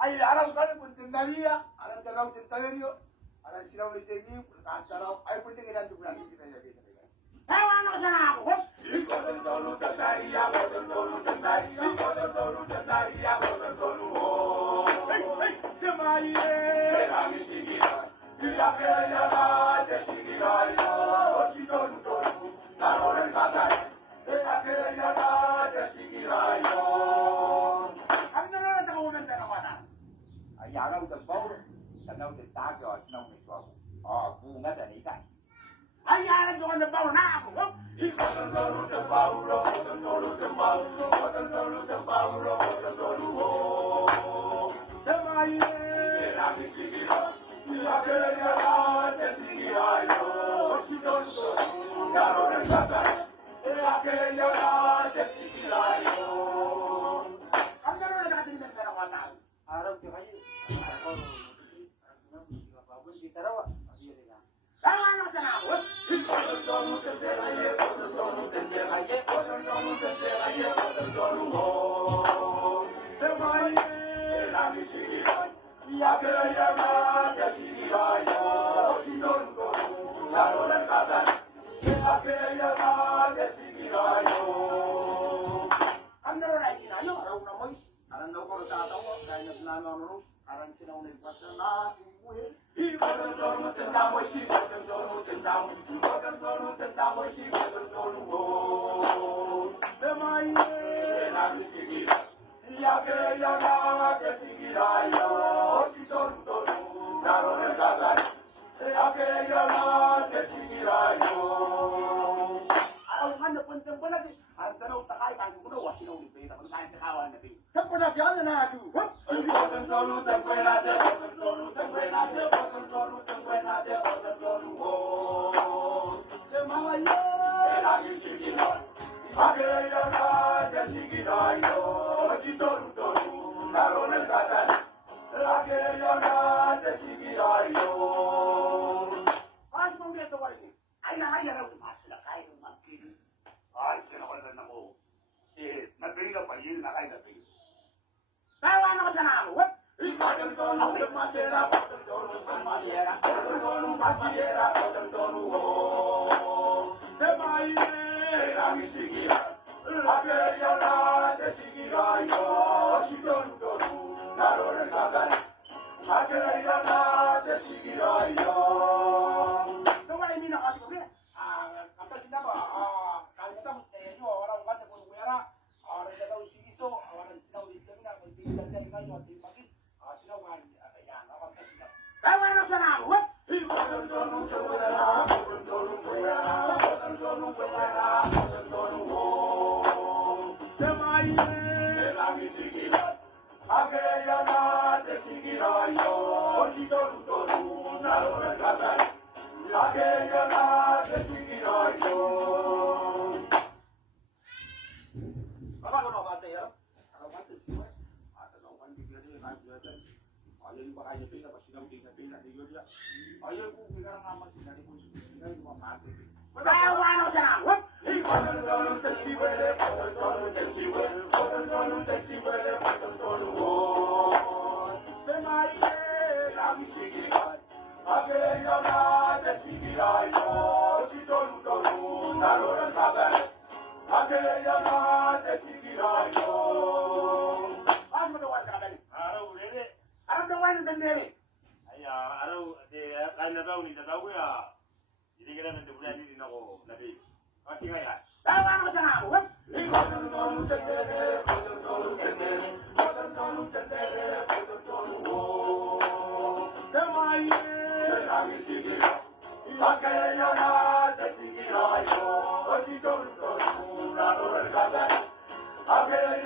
Ay, araw ka na puntin na niya. Alam ka daw tintayo niyo. Alam sila ulit niyo. Punta ay puntin ka na ito lang. Hindi na niya. Ewan ko sa ako. Ayaw ng bauro. Tanaw ng tagyo at sinaw ng swabo. Bunga na ikas. Ay, alam ko na ba na ako. Araw ka kayo. Ewan ko sa ako. Ang naroon ay kinayo. Araw na mo. Aran daw ko tatawa. Kaya naglalaro. Aran sila unay pasa na imuhin. Araw nga na puntang balag eh. Ang tanaw takay kang kuno wasi na ulit dito. Kung kain takawan na din. Tapos na siya na ako. Mas mong dito wala ni. Ay na ay araw mas sila kay ng magkin. Ay, sinawalan ako. Nagringa pa yun na kayo nagringa. Ewan ko sa ako. Wala mi na kasi ko. Kampas na ba? Kalimutan mo tayo nyo. Orang kan na kuya. Orang na daw sigiso. Orang sinaw din kami na. Kung tingin lang tayo at tingin. Sinaw nga. Ayan. Kampas na. Ewan ko sa ako. Ewan ko sa ako. Mas matuwal ka kabel. Araw ulit. Araw dawan ng tandeli. Ay, araw. Kaya na daw ni tataw ya. Hindi ka naman dubla din ako. Nabi. Kasi kaya. Ewan ko sa ako. Again,